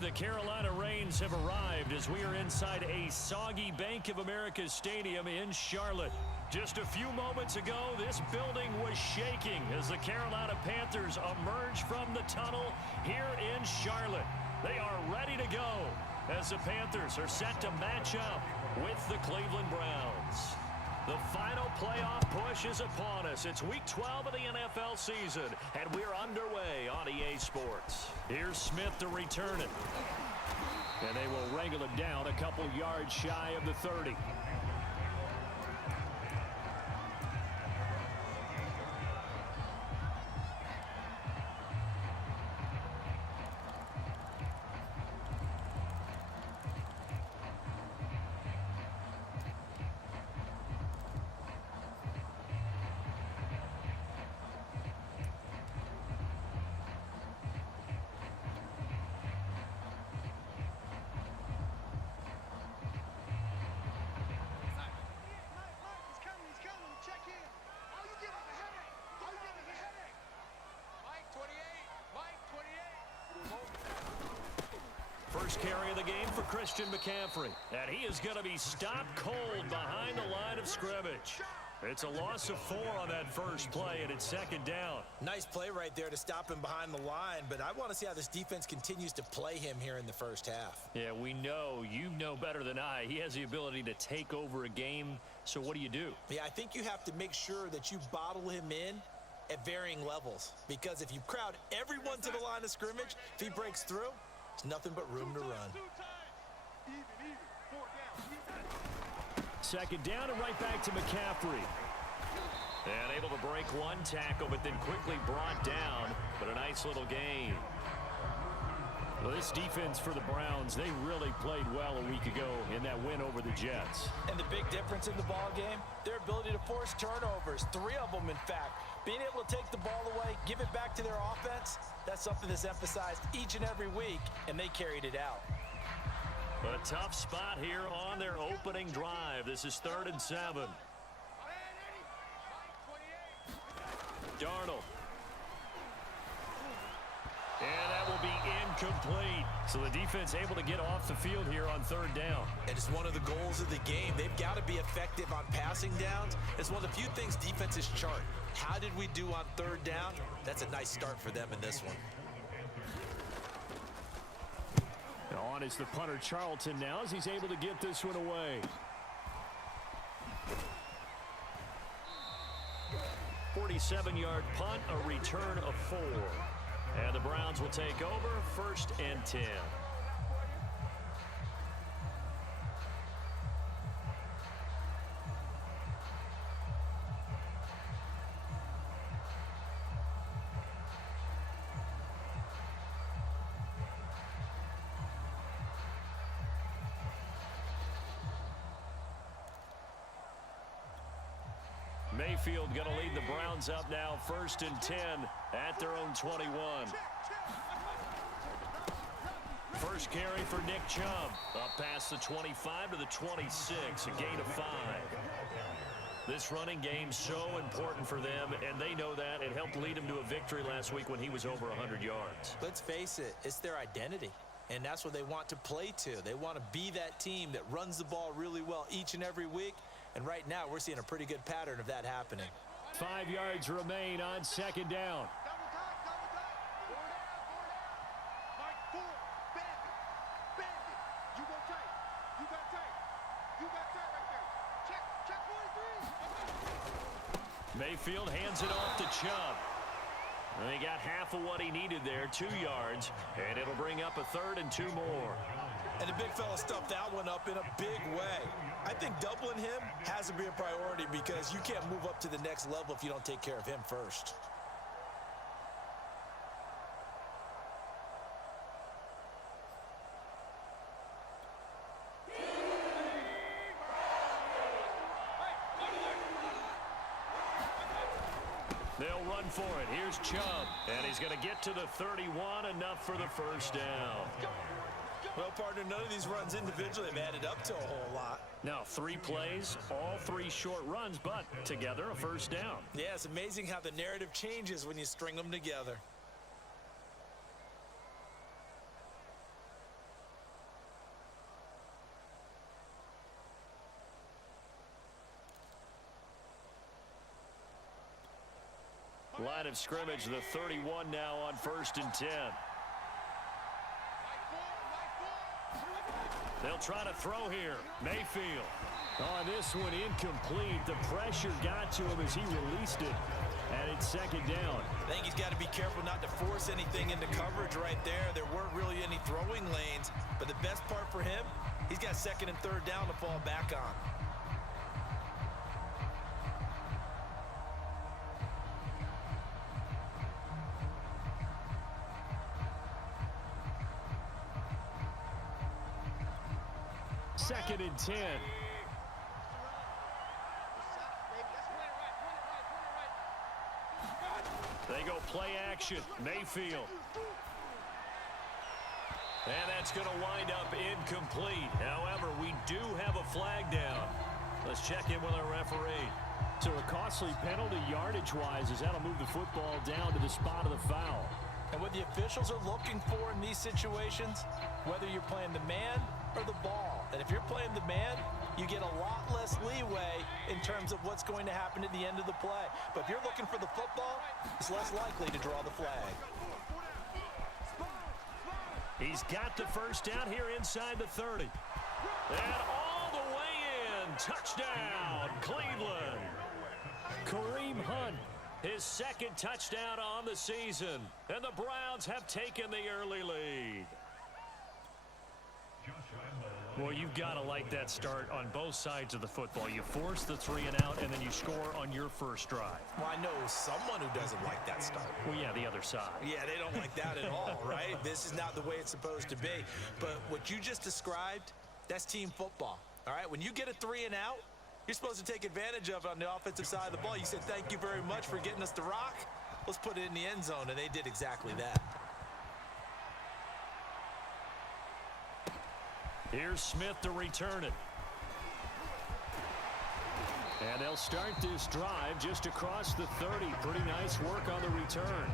The Carolina Rains have arrived as we are inside a soggy Bank of America Stadium in Charlotte. Just a few moments ago, this building was shaking as the Carolina Panthers emerged from the tunnel here in Charlotte. They are ready to go as the Panthers are set to match up with the Cleveland Browns. The final playoff push is upon us. It's week 12 of the NFL season, and we're underway on EA Sports. Here's Smith to return it. And they will wrangle him down a couple yards shy of the 30. First carry of the game for Christian McCaffrey. And he is going to be stopped cold behind the line of scrimmage. It's a loss of 4 on that first play, and it's second down. Nice play right there to stop him behind the line, but I want to see how this defense continues to play him here in the first half. Yeah, we know. You know better than I. He has the ability to take over a game, so what do you do? Yeah, I think you have to make sure that you bottle him in at varying levels, because if you crowd everyone to the line of scrimmage, if he breaks through, there's nothing but room to run. Second down and right back to McCaffrey. And able to break one tackle, but then quickly brought down. But a nice little gain. Well, this defense for the Browns, they really played well a week ago in that win over the Jets. And the big difference in the ball game, their ability to force turnovers. 3 of them, in fact. Being able to take the ball away, give it back to their offense, that's something that's emphasized each and every week, and they carried it out. A tough spot here on their opening drive. This is 3rd and 7. Darnold. And that will be incomplete. So the defense able to get off the field here on 3rd down. And it's one of the goals of the game. They've got to be effective on passing downs. It's one of the few things defenses chart. How did we do on 3rd down? That's a nice start for them in this one. On is the punter Charlton now as he's able to get this one away. 47-yard punt, a return of 4. And the Browns will take over 1st and 10. Mayfield going to lead the Browns up now, 1st and 10 at their own 21. First carry for Nick Chubb. Up past the 25 to the 26, a gain of 5. This running game so important for them, and they know that. It helped lead them to a victory last week when he was over 100 yards. Let's face it, it's their identity, and that's what they want to play to. They want to be that team that runs the ball really well each and every week. And right now, we're seeing a pretty good pattern of that happening. 5 yards remain on 2nd down. Mayfield hands it off to Chubb. And he got half of what he needed there, 2 yards. And it'll bring up a 3rd and 2 more. And the big fella stuffed that one up in a big way. I think doubling him has to be a priority because you can't move up to the next level if you don't take care of him first. They'll run for it. Here's Chubb. And he's going to get to the 31, enough for the 1st down. Well, partner, none of these runs individually have added up to a whole lot. Now, 3 plays, all 3 short runs, but together a 1st down. Yeah, it's amazing how the narrative changes when you string them together. Line of scrimmage, the 31 now on 1st and 10. They'll try to throw here. Mayfield. On this one, incomplete. The pressure got to him as he released it. And it's 2nd down. I think he's got to be careful not to force anything into coverage right there. There weren't really any throwing lanes. But the best part for him, he's got 2nd and 3rd down to fall back on. Second and 10. They go play action. Mayfield. And that's going to wind up incomplete. However, we do have a flag down. Let's check in with our referee. So a costly penalty yardage-wise as that'll move the football down to the spot of the foul. And what the officials are looking for in these situations, whether you're playing the man or the ball. And if you're playing the man, you get a lot less leeway in terms of what's going to happen at the end of the play. But if you're looking for the football, it's less likely to draw the flag. He's got the first down here inside the 30. And all the way in. Touchdown, Cleveland. Kareem Hunt, his 2nd touchdown on the season. And the Browns have taken the early lead. Well, you've got to like that start on both sides of the football. You force the 3 and out, and then you score on your first drive. Well, I know someone who doesn't like that start. Well, yeah, the other side. Yeah, they don't like that at all, right? This is not the way it's supposed to be. But what you just described, that's team football, all right? When you get a 3 and out, you're supposed to take advantage of it on the offensive side of the ball. You said, thank you very much for getting us the rock. Let's put it in the end zone, and they did exactly that. Here's Smith to return it. And they'll start this drive just across the 30. Pretty nice work on the return.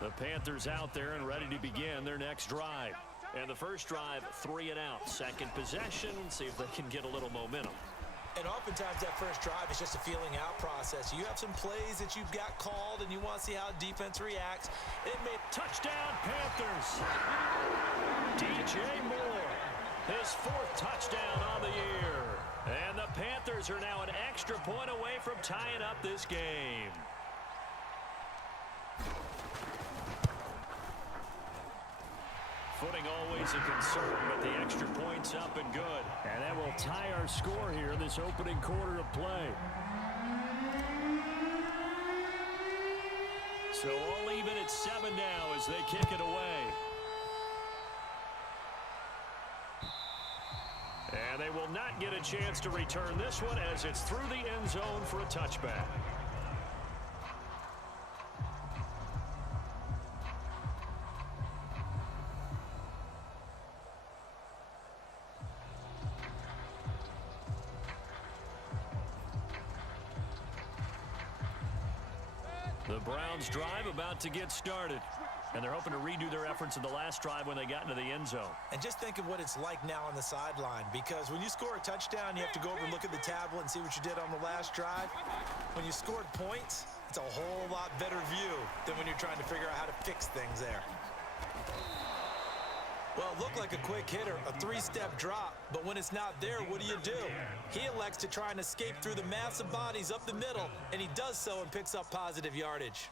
The Panthers out there and ready to begin their next drive. And the first drive, 3 and out. Second possession, see if they can get a little momentum. And oftentimes that first drive is just a feeling out process. You have some plays that you've got called and you want to see how defense reacts. It may touchdown Panthers. DJ Moore, his 4th touchdown on the year. And the Panthers are now an extra point away from tying up this game. Footing always a concern, but the extra point's up and good. And that will tie our score here in this opening quarter of play. So all even at 7 now as they kick it away. And they will not get a chance to return this one as it's through the end zone for a touchback. The Browns drive about to get started. And they're hoping to redo their efforts in the last drive when they got into the end zone. And just think of what it's like now on the sideline, because when you score a touchdown, you have to go over and look at the tablet and see what you did on the last drive. When you scored points, it's a whole lot better view than when you're trying to figure out how to fix things there. Well, it looked like a quick hitter, a 3-step drop, but when it's not there, what do? He elects to try and escape through the massive bodies up the middle, and he does so and picks up positive yardage.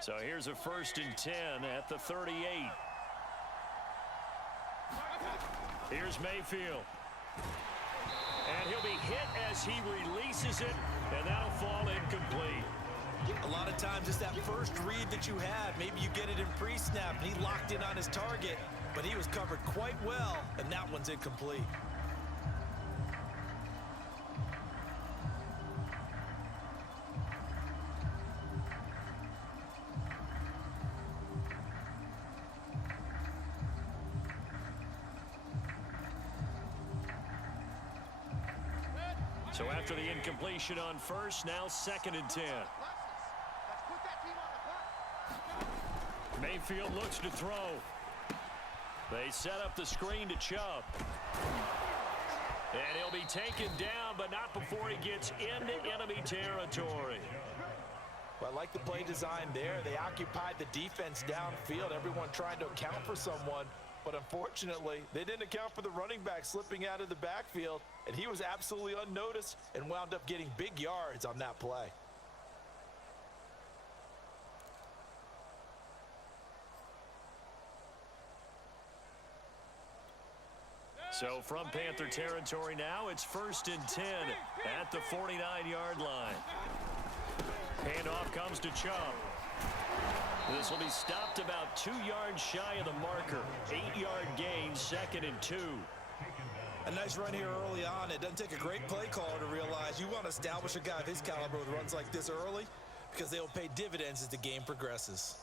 So here's a 1st and 10 at the 38. Here's Mayfield. And he'll be hit as he releases it, and that'll fall incomplete. A lot of times it's that first read that you had. Maybe you get it in pre-snap, and he locked in on his target, but he was covered quite well, and that one's incomplete. So after the incompletion on first, now 2nd and 10. Mayfield looks to throw. They set up the screen to Chubb. And he'll be taken down, but not before he gets into enemy territory. Well, I like the play design there. They occupied the defense downfield, everyone trying to account for someone. But unfortunately, they didn't account for the running back slipping out of the backfield, and he was absolutely unnoticed and wound up getting big yards on that play. So from Panther territory now, it's 1st and 10 at the 49-yard line. Handoff comes to Chubb. This will be stopped about 2 yards shy of the marker. 8-yard gain, 2nd and 2. A nice run here early on. It doesn't take a great play caller to realize you want to establish a guy of his caliber with runs like this early because they will pay dividends as the game progresses.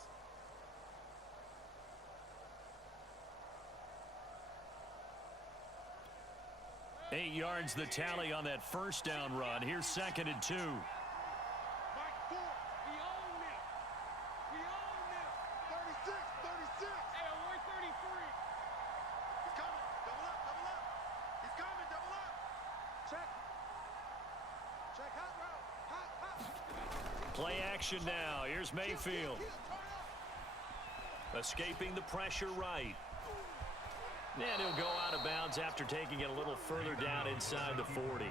Eight yards the tally on that first down run. Here's 2nd and 2. Play action now. Here's Mayfield. Escaping the pressure right. And he'll go out of bounds after taking it a little further down inside the 40.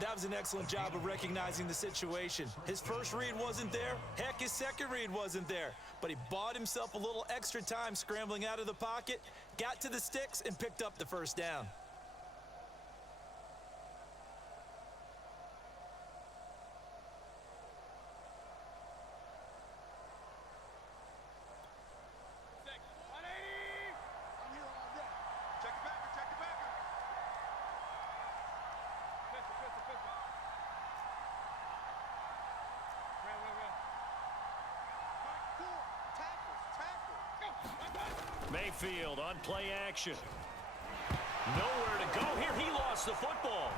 That was an excellent job of recognizing the situation. His first read wasn't there. Heck, his second read wasn't there. But he bought himself a little extra time scrambling out of the pocket, got to the sticks, and picked up the first down. Mayfield on play action. Nowhere to go here. He lost the football.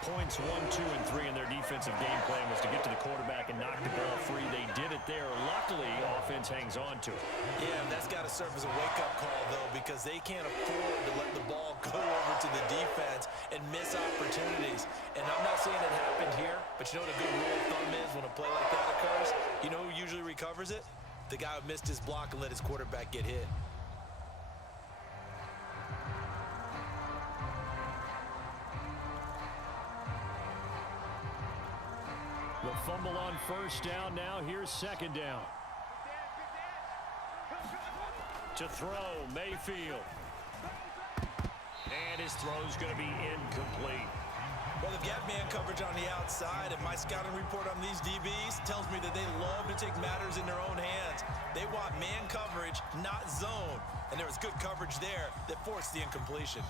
Points 1, 2, and 3 in their defensive game plan was to get to the quarterback and knock the ball free. They did it there. Luckily, offense hangs on to it. Yeah, that's got to serve as a wake-up call, though, because they can't afford to let the ball go over to the defense and miss opportunities. And I'm not saying it happened here, but you know what a good rule of thumb is when a play like that occurs? You know who usually recovers it? The guy who missed his block and let his quarterback get hit. The fumble on first down. Now here's 2nd down. To throw, Mayfield. And his throw's going to be incomplete. Well, they've got man coverage on the outside, and my scouting report on these DBs tells me that they love to take matters in their own hands. They want man coverage, not zone. And there was good coverage there that forced the incompletion.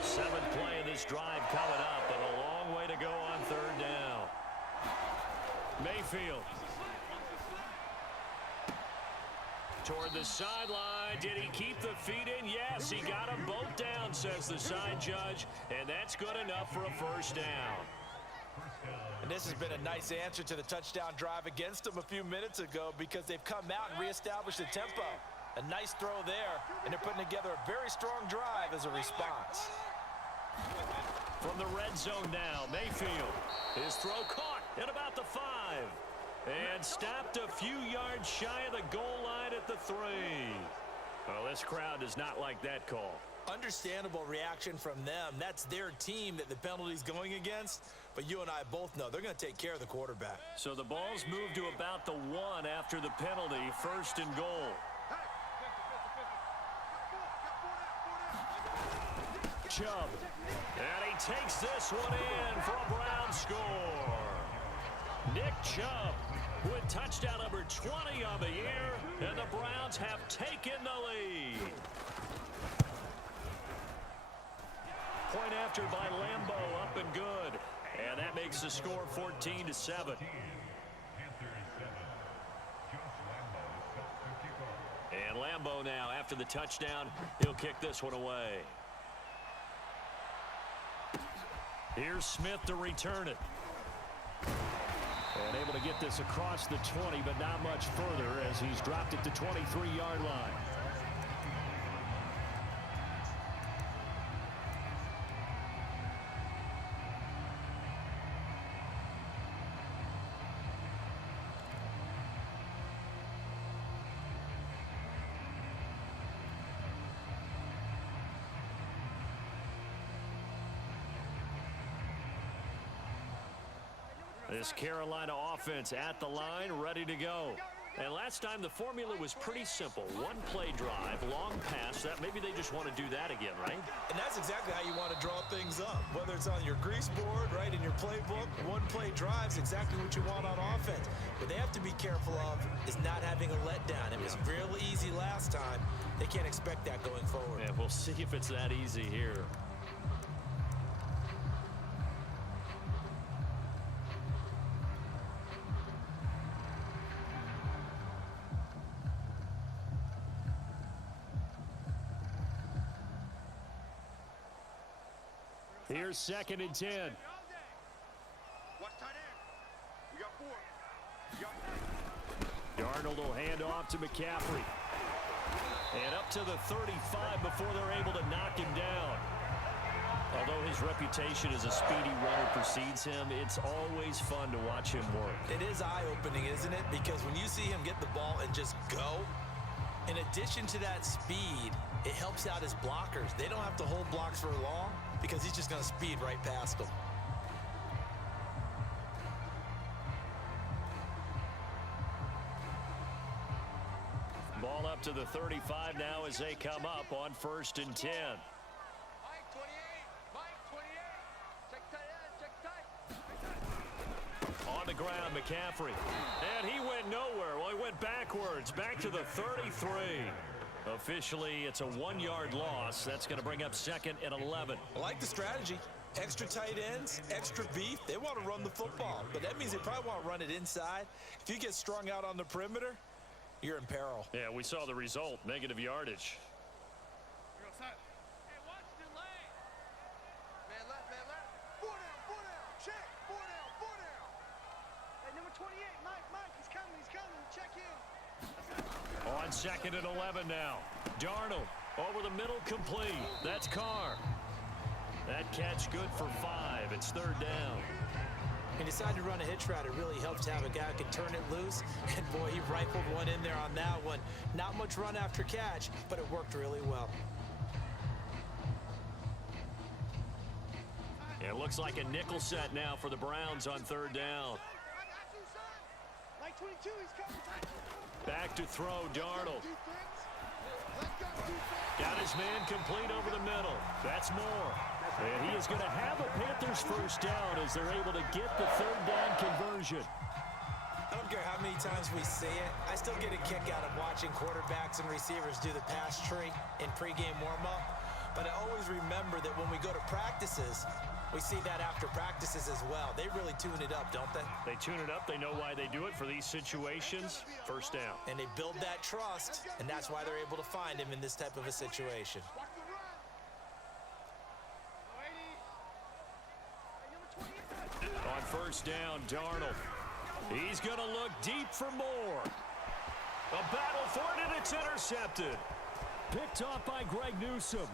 Seventh play of this drive coming up, and a long way to go on 3rd down. Mayfield. Toward the sideline. Did he keep the feet in? Yes, he got them both down, says the side judge, and that's good enough for a first down. And this has been a nice answer to the touchdown drive against them a few minutes ago because they've come out and reestablished the tempo. A nice throw there, and they're putting together a very strong drive as a response. From the red zone now, Mayfield. His throw caught at about the 5. And stopped a few yards shy of the goal line at the 3. Well, this crowd does not like that call. Understandable reaction from them. That's their team that the penalty's going against. But you and I both know they're going to take care of the quarterback. So the ball's moved to about the 1 after the penalty. 1st and goal. Chubb. And he takes this one in for a Brown score. Nick Chubb with touchdown number 20 on the year, and the Browns have taken the lead. Point after by Lambeau, up and good. And that makes the score 14-7. Lambeau now, after the touchdown, he'll kick this one away. Here's Smith to return it. And able to get this across the 20, but not much further as he's dropped it to 23-yard line. This Carolina offense at the line, ready to go. And last time the formula was pretty simple. One play drive, long pass. That maybe they just want to do that again, right? And that's exactly how you want to draw things up. Whether it's on your grease board, right, in your playbook, one play drive is exactly what you want on offense. What they have to be careful of is not having a letdown. It was real easy last time. They can't expect that going forward. Yeah, we'll see if it's that easy here. Here's 2nd and 10. Darnold will hand off to McCaffrey. And up to the 35 before they're able to knock him down. Although his reputation as a speedy runner precedes him, it's always fun to watch him work. It is eye-opening, isn't it? Because when you see him get the ball and just go, in addition to that speed, it helps out his blockers. They don't have to hold blocks for long because he's just going to speed right past them. Ball up to the 35 now as they come up on 1st and 10. On the ground, McCaffrey. And he went nowhere. Well, he went backwards, back to the 33. Officially, it's a 1-yard loss. That's going to bring up 2nd and 11. I like the strategy. Extra tight ends, extra beef. They want to run the football, but that means they probably want to run it inside. If you get strung out on the perimeter, you're in peril. Yeah, we saw the result, negative yardage. On 2nd and 11 now. Darnold over the middle, complete. That's Carr. That catch good for 5. It's 3rd down. He decided to run a hitch route. It really helps to have a guy who can turn it loose. And, boy, he rifled one in there on that one. Not much run after catch, but it worked really well. It looks like a nickel set now for the Browns on 3rd down. Back to throw, Darnold. Got his man complete over the middle. That's Moore. And he is going to have a Panthers 1st down as they're able to get the 3rd down conversion. I don't care how many times we see it. I still get a kick out of watching quarterbacks and receivers do the pass tree in pregame warm-up. But I always remember that when we go to practices, we see that after practices as well. They really tune it up, don't they? They tune it up. They know why they do it for these situations. 1st down. And they build that trust, and that's why they're able to find him in this type of a situation. On 1st down, Darnold. He's going to look deep for Moore. A battle for it, and it's intercepted. Picked off by Greg Newsome.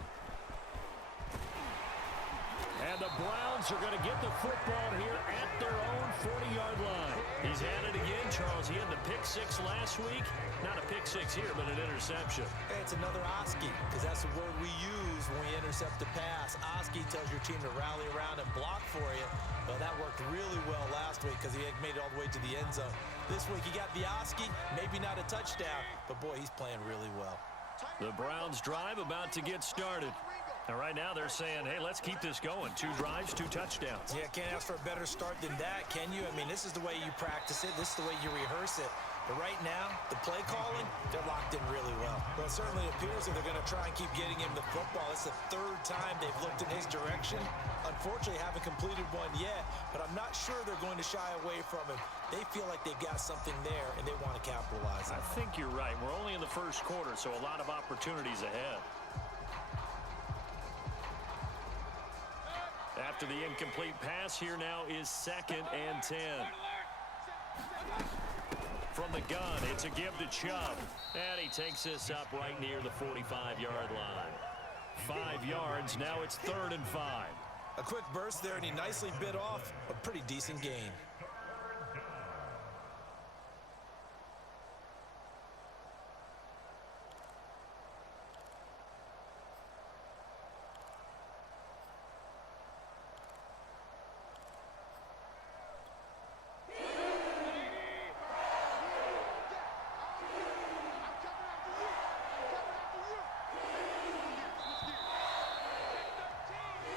And the Browns are going to get the football here at their own 40-yard line. He's at it again, Charles. He had the pick 6 last week. Not a pick 6 here, but an interception. Hey, it's another Oski, because that's the word we use when we intercept a pass. Oski tells your team to rally around and block for you. Well, that worked really well last week because he had made it all the way to the end zone. This week he got the Oski, maybe not a touchdown, but boy, he's playing really well. The Browns drive about to get started. And right now they're saying, hey, let's keep this going. 2 drives, 2 touchdowns. Yeah, can't ask for a better start than that, can you? I mean, this is the way you practice it. This is the way you rehearse it. But right now, the play calling, they're locked in really well. Well, it certainly appears that they're going to try and keep getting him the football. It's the third time they've looked in his direction. Unfortunately, haven't completed one yet, but I'm not sure they're going to shy away from him. They feel like they've got something there, and they want to capitalize on it. I think you're right. We're only in the first quarter, so a lot of opportunities ahead. After the incomplete pass, here now is 2nd and 10. From the gun, it's a give to Chubb. And he takes this up right near the 45-yard line. 5 yards, now it's 3rd and 5. A quick burst there, and he nicely bit off a pretty decent gain.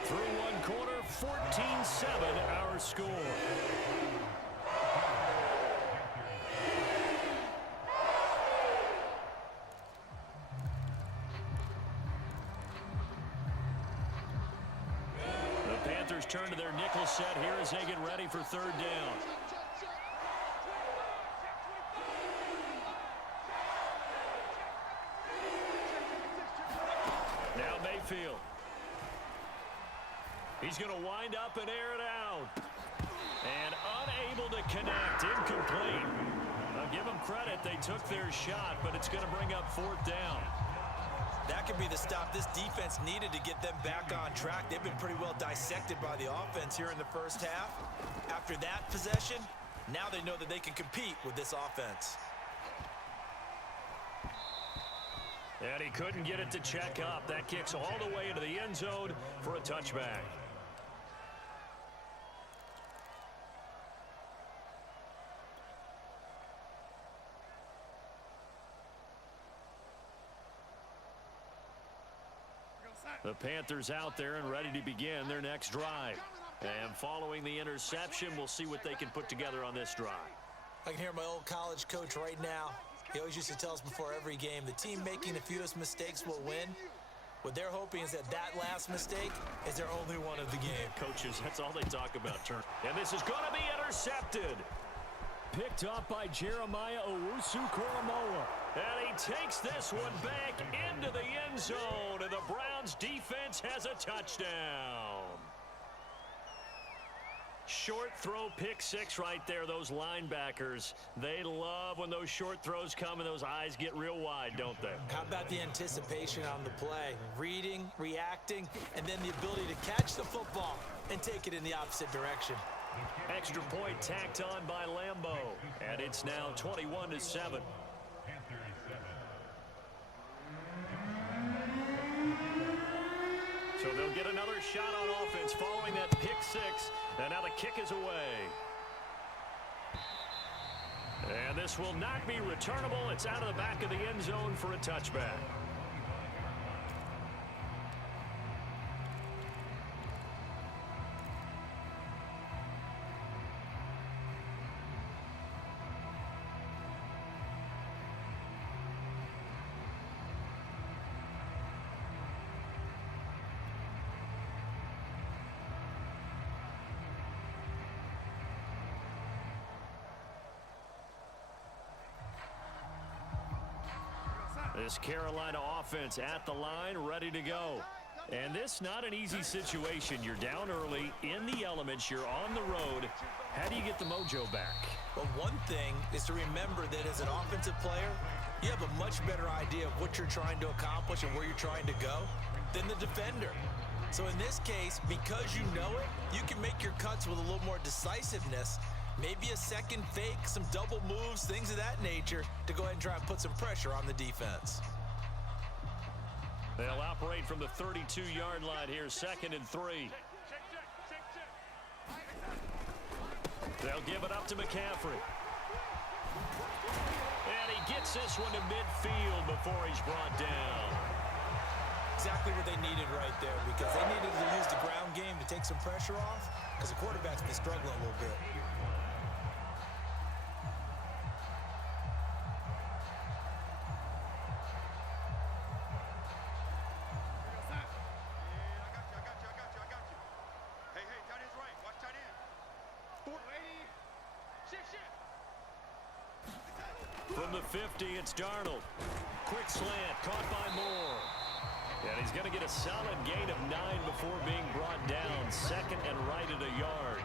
Through one quarter, 14-7 our score. The Panthers turn to their nickel set here as they get ready for 3rd down. Now Mayfield. He's going to wind up and air it out. And unable to connect. Incomplete. I'll give them credit. They took their shot, but it's going to bring up 4th down. That could be the stop this defense needed to get them back on track. They've been pretty well dissected by the offense here in the first half. After that possession, now they know that they can compete with this offense. And he couldn't get it to check up. That kicks all the way into the end zone for a touchback. The Panthers out there and ready to begin their next drive. And following the interception, we'll see what they can put together on this drive. I can hear my old college coach right now. He always used to tell us before every game, the team making the fewest mistakes will win. What they're hoping is that last mistake is their only one of the game. Coaches, that's all they talk about. Turn. And this is going to be intercepted. Picked up by Jeremiah Owusu-Koramoah. And he takes this one back into the end zone. And the Browns defense has a touchdown. Short throw, pick 6 right there. Those linebackers, they love when those short throws come and those eyes get real wide, don't they? How about the anticipation on the play? Reading, reacting, and then the ability to catch the football and take it in the opposite direction. Extra point tacked on by Lambeau. And it's now 21-7. So they'll get another shot on offense following that pick 6. And now the kick is away. And this will not be returnable. It's out of the back of the end zone for a touchback. This Carolina offense at the line, ready to go. And this not an easy situation. You're down early, in the elements, you're on the road. How do you get the mojo back? Well, one thing is to remember that as an offensive player, you have a much better idea of what you're trying to accomplish and where you're trying to go than the defender. So in this case, because you know it, you can make your cuts with a little more decisiveness. Maybe a second fake, some double moves, things of that nature to go ahead and try and put some pressure on the defense. They'll operate from the 32-yard line here, 2nd and 3. They'll give it up to McCaffrey. And he gets this one to midfield before he's brought down. Exactly what they needed right there, because they needed to use the ground game to take some pressure off, because the quarterback's been struggling a little bit. From the 50, it's Darnold. Quick slant, caught by Moore. And he's going to get a solid gain of 9 before being brought down. Second and right at a yard.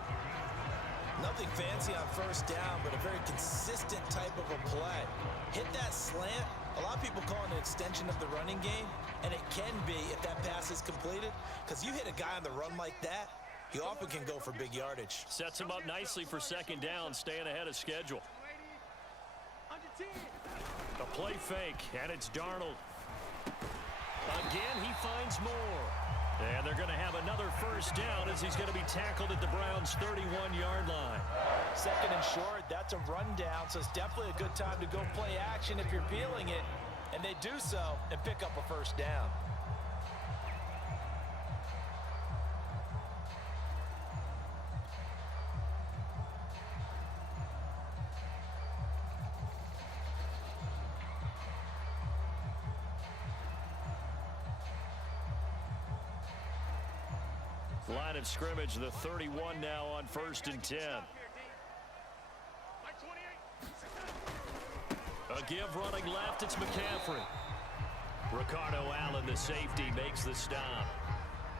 Nothing fancy on first down, but a very consistent type of a play. Hit that slant. A lot of people call it an extension of the running game, and it can be if that pass is completed, because you hit a guy on the run like that, he often can go for big yardage. Sets him up nicely for second down, staying ahead of schedule. A play fake, and it's Darnold. Again, he finds Moore. And they're going to have another first down as he's going to be tackled at the Browns' 31-yard line. Second and short, that's a rundown, so it's definitely a good time to go play action if you're feeling it. And they do so and pick up a first down. Line of scrimmage, the 31 now on 1st and 10. A give running left, it's McCaffrey. Ricardo Allen, the safety, makes the stop.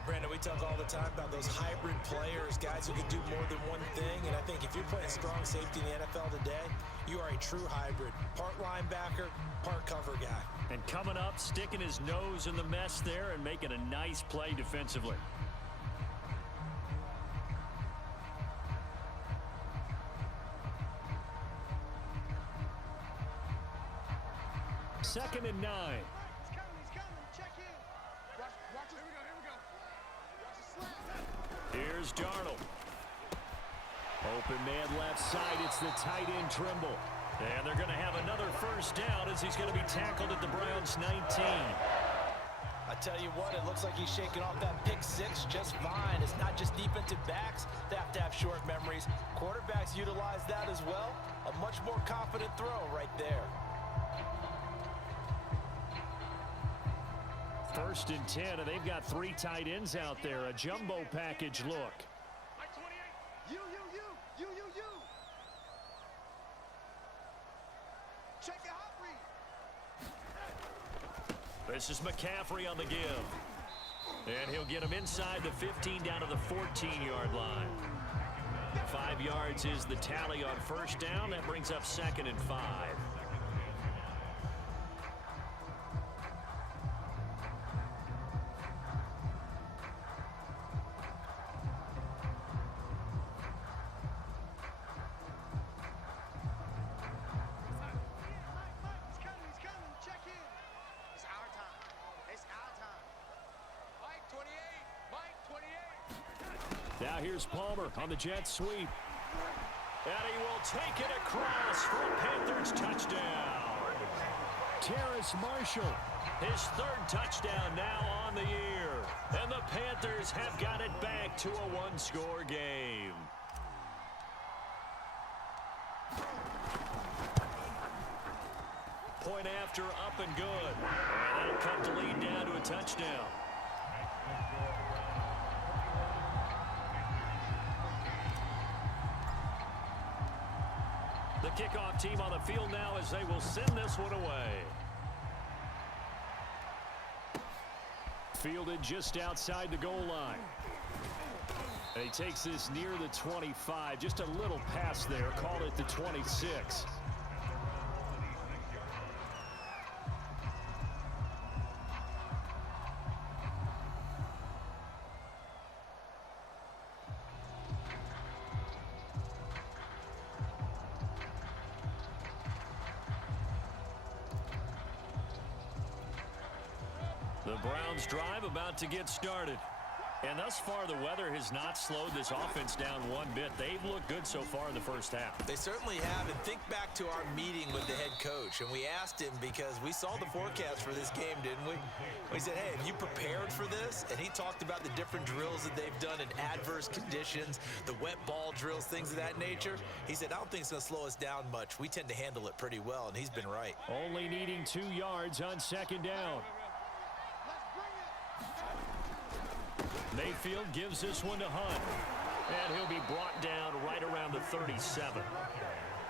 Brandon, we talk all the time about those hybrid players, guys who can do more than one thing, and I think if you're playing strong safety in the NFL today, you are a true hybrid. Part linebacker, part cover guy. And coming up, sticking his nose in the mess there and making a nice play defensively. Second and 9. He's coming. Check in. Watch it. Here we go. Watch the slap. Here's Darnold. Open man left side. It's the tight end Trimble. And they're going to have another first down as he's going to be tackled at the Browns' 19. I tell you what, it looks like he's shaking off that pick six just fine. It's not just defensive backs that have to have short memories. Quarterbacks utilize that as well. A much more confident throw right there. 1st and 10, and they've got 3 tight ends out there. A jumbo package look. Mike 28. You. Check your hot read. This is McCaffrey on the give. And he'll get him inside the 15 down to the 14-yard line. 5 yards is the tally on first down. That brings up 2nd and 5. Now here's Palmer on the jet sweep. And he will take it across for a Panthers touchdown. Terrace Marshall, his 3rd touchdown now on the year. And the Panthers have got it back to a 1-score game. Point after, up and good. And that'll cut the lead down to a touchdown. The kickoff team on the field now as they will send this one away. Fielded just outside the goal line. And he takes this near the 25. Just a little pass there. Call it the 26. The Browns drive about to get started. And thus far, the weather has not slowed this offense down one bit. They've looked good so far in the first half. They certainly have. And think back to our meeting with the head coach. And we asked him because we saw the forecast for this game, didn't we? We said, hey, have you prepared for this? And he talked about the different drills that they've done in adverse conditions, the wet ball drills, things of that nature. He said, I don't think it's going to slow us down much. We tend to handle it pretty well, and he's been right. Only needing 2 yards on second down. Mayfield gives this one to Hunt. And he'll be brought down right around the 37.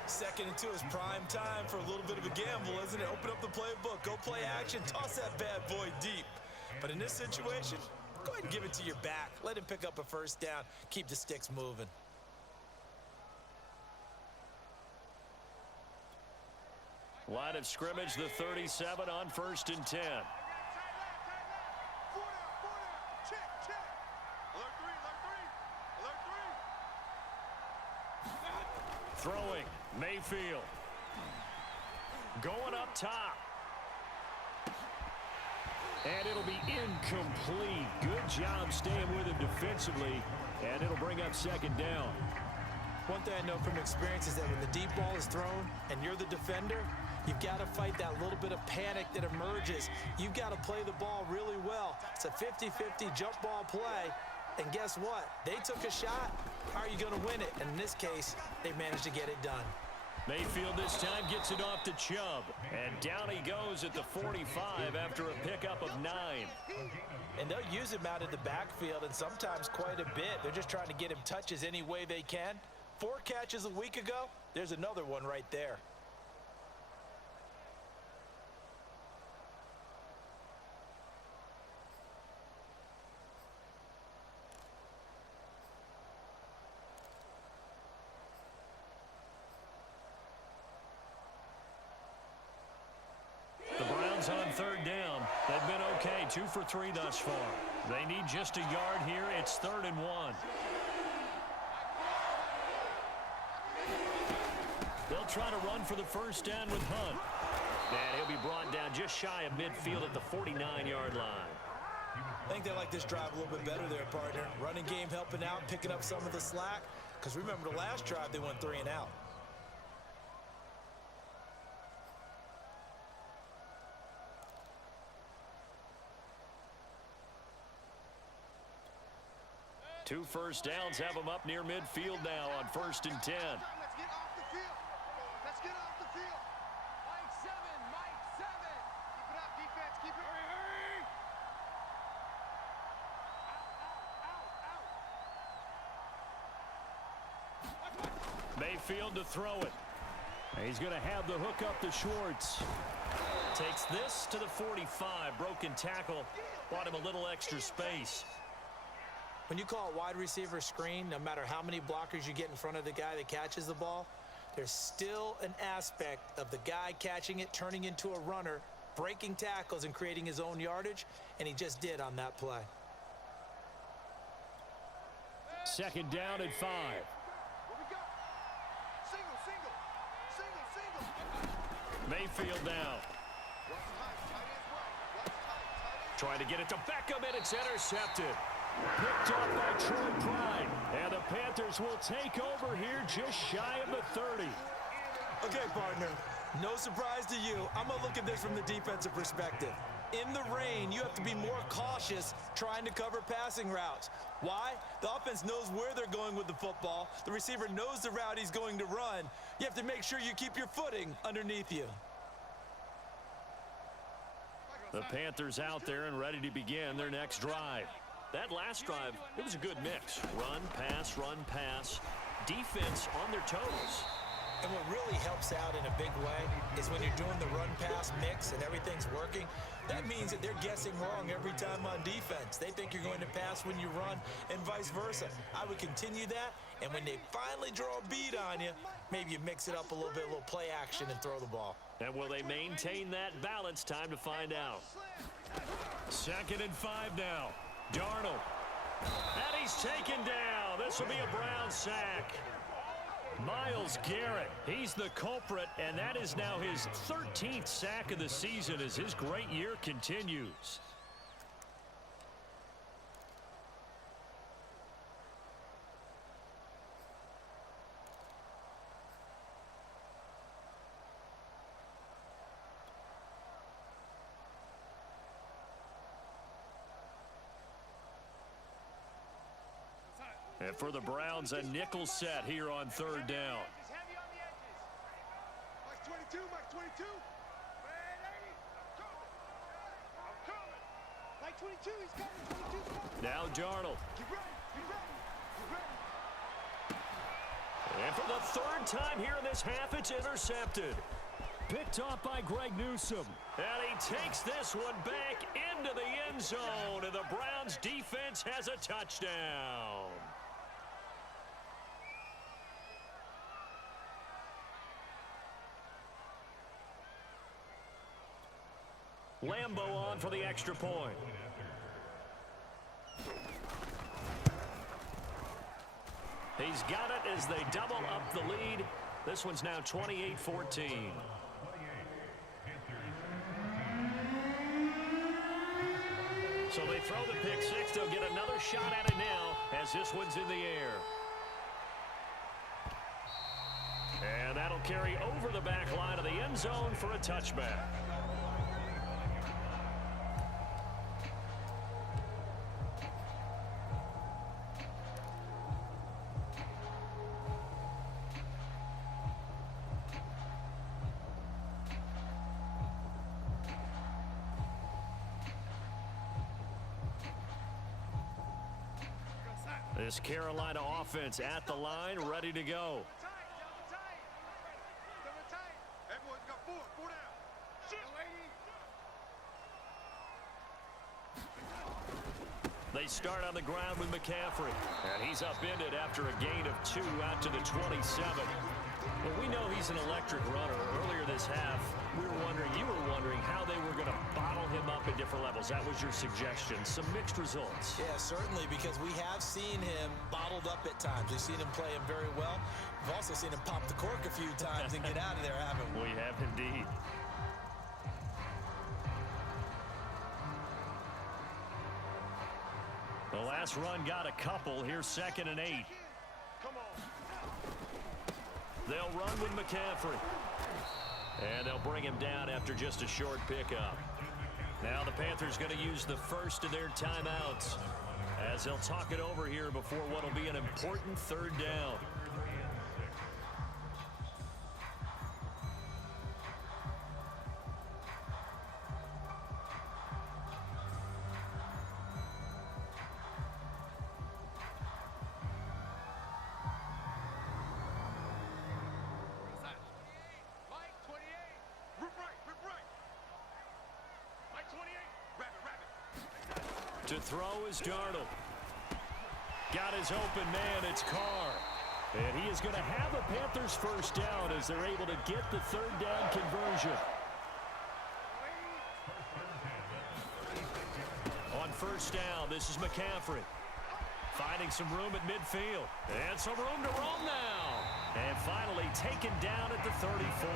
2nd and 2 is prime time for a little bit of a gamble, isn't it? Open up the playbook, go play action, toss that bad boy deep. But in this situation, go ahead and give it to your back. Let him pick up a first down, keep the sticks moving. Line of scrimmage, the 37 on 1st and 10. Throwing, Mayfield. Going up top. And it'll be incomplete. Good job staying with him defensively. And it'll bring up 2nd down. One thing I know from experience is that when the deep ball is thrown and you're the defender, you've got to fight that little bit of panic that emerges. You've got to play the ball really well. It's a 50-50 jump ball play. And guess what? They took a shot. How are you going to win it? And in this case, they managed to get it done. Mayfield this time gets it off to Chubb. And down he goes at the 45 after a pickup of 9. And they'll use him out of the backfield, and sometimes quite a bit. They're just trying to get him touches any way they can. 4 catches a week ago. There's another one right there. On 3rd down. They've been okay, 2 for 3 thus far. They need just a yard here. It's 3rd and 1. They'll try to run for the first down with Hunt. And he'll be brought down just shy of midfield at the 49-yard line. I think they like this drive a little bit better there, partner. Running game helping out, picking up some of the slack. Because remember the last drive, they went 3 and out. Two first downs have them up near midfield now on 1st and 10. Let's get off the field. Let's get off the field. Mike 7, Mike 7. Keep it up, defense. Keep it. Hurry, Mayfield to throw it. He's going to have the hook up to Schwartz. Takes this to the 45. Broken tackle. Bought him a little extra space. When you call a wide receiver screen, no matter how many blockers you get in front of the guy that catches the ball, there's still an aspect of the guy catching it, turning into a runner, breaking tackles and creating his own yardage, and he just did on that play. 2nd down and 5. Where we go? Single, single. Single, single. Mayfield now. Watch tight. Tight ends right. Watch tight. Tight ends. Trying to get it to Beckham, and it's intercepted. Picked off by Troy Pride. And the Panthers will take over here just shy of the 30. Okay, partner, no surprise to you. I'm going to look at this from the defensive perspective. In the rain, you have to be more cautious trying to cover passing routes. Why? The offense knows where they're going with the football. The receiver knows the route he's going to run. You have to make sure you keep your footing underneath you. The Panthers out there and ready to begin their next drive. That last drive, it was a good mix. Run, pass, defense on their toes. And what really helps out in a big way is when you're doing the run-pass mix and everything's working, that means that they're guessing wrong every time on defense. They think you're going to pass when you run and vice versa. I would continue that, and when they finally draw a beat on you, maybe you mix it up a little bit, a little play action and throw the ball. And will they maintain that balance? Time to find out. 2nd and 5 now. Darnold. And he's taken down. This will be a Brown sack. Myles Garrett, he's the culprit, and that is now his 13th sack of the season as his great year continues. And for the Browns, a nickel set here on 3rd down. Heavy on the edges. Mike 22, Mike 22. Ready? I'm coming. Mike 22, he's coming. 22's coming. Now Darnold. Get ready. Get ready. Get ready. And for the third time here in this half, it's intercepted. Picked off by Greg Newsome. And he takes this one back into the end zone. And the Browns defense has a touchdown. Lambo on for the extra point. He's got it as they double up the lead. This one's now 28-14. So they throw the pick six. They'll get another shot at it now as this one's in the air. And that'll carry over the back line of the end zone for a touchback. This Carolina offense at the line, ready to go. They start on the ground with McCaffrey. And he's upended after a gain of 2 out to the 27. Well, we know he's an electric runner. Earlier this half, you were wondering how they were going to bottle him up at different levels. That was your suggestion. Some mixed results. Yeah, certainly, because we have seen him bottled up at times. We've seen him play him very well. We've also seen him pop the cork a few times and get out of there, haven't we? We have indeed. The last run got a couple. Here's 2nd and 8. They'll run with McCaffrey. And they'll bring him down after just a short pickup. Now the Panthers going to use the first of their timeouts as they'll talk it over here before what will be an important 3rd down. To throw is Darnold. Got his open man, it's Carr. And he is going to have a Panthers first down as they're able to get the 3rd down conversion. On first down, this is McCaffrey. Finding some room at midfield. And some room to roam now. And finally taken down at the 34.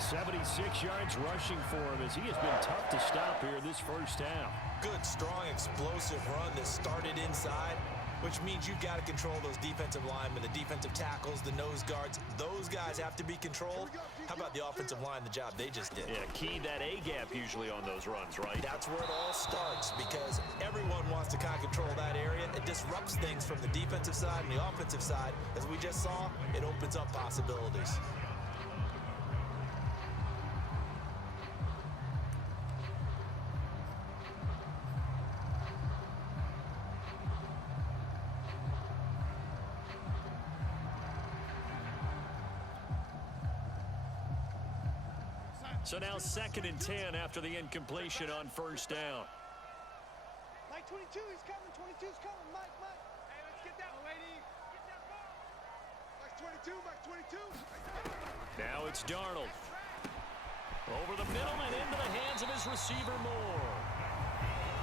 76 yards rushing for him as he has been tough to stop here this first half. Good, strong, explosive run that started inside, which means you've got to control those defensive linemen, the defensive tackles, the nose guards. Those guys have to be controlled. How about the offensive line, the job they just did? Yeah, key that A-gap usually on those runs, right? That's where it all starts, because everyone wants to kind of control that area. It disrupts things from the defensive side and the offensive side. As we just saw, it opens up possibilities. So now 2nd and 10 after the incompletion on first down. Mike 22, he's coming. 22's coming. Mike. Hey, let's get that lady. Get that ball. Mike 22. Now it's Darnold. Over the middle and into the hands of his receiver Moore.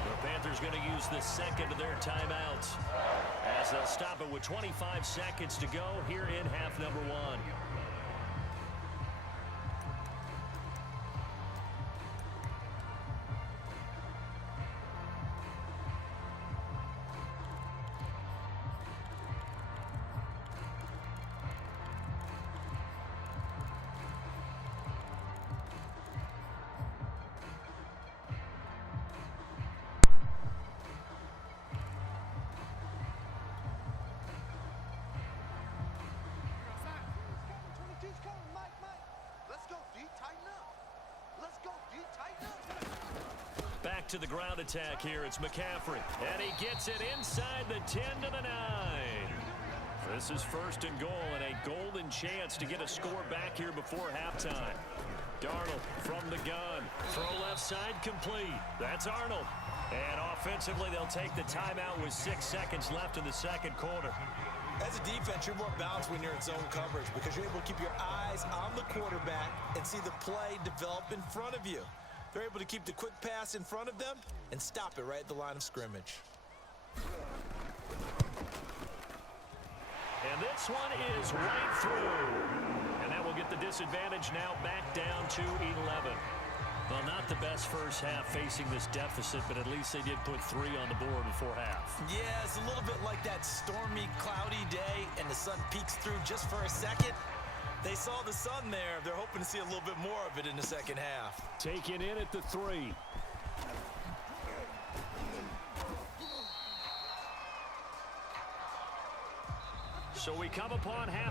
The Panthers going to use the 2nd of their timeouts as they'll stop it with 25 seconds to go here in half number 1. Back to the ground attack here. It's McCaffrey. And he gets it inside the 10 to the 9. This is 1st and goal and a golden chance to get a score back here before halftime. Darnold from the gun. Throw left side complete. That's Arnold. And offensively, they'll take the timeout with 6 seconds left in the second quarter. As a defense, you're more balanced when you're in zone coverage because you're able to keep your eyes on the quarterback and see the play develop in front of you. They're able to keep the quick pass in front of them and stop it right at the line of scrimmage. And this one is right through. And that will get the disadvantage now back down to 11. Well, not the best first half facing this deficit, but at least they did put 3 on the board before half. Yeah, it's a little bit like that stormy, cloudy day, and the sun peeks through just for a second. They saw the sun there. They're hoping to see a little bit more of it in the second half. Taken in at the 3. So we come upon half.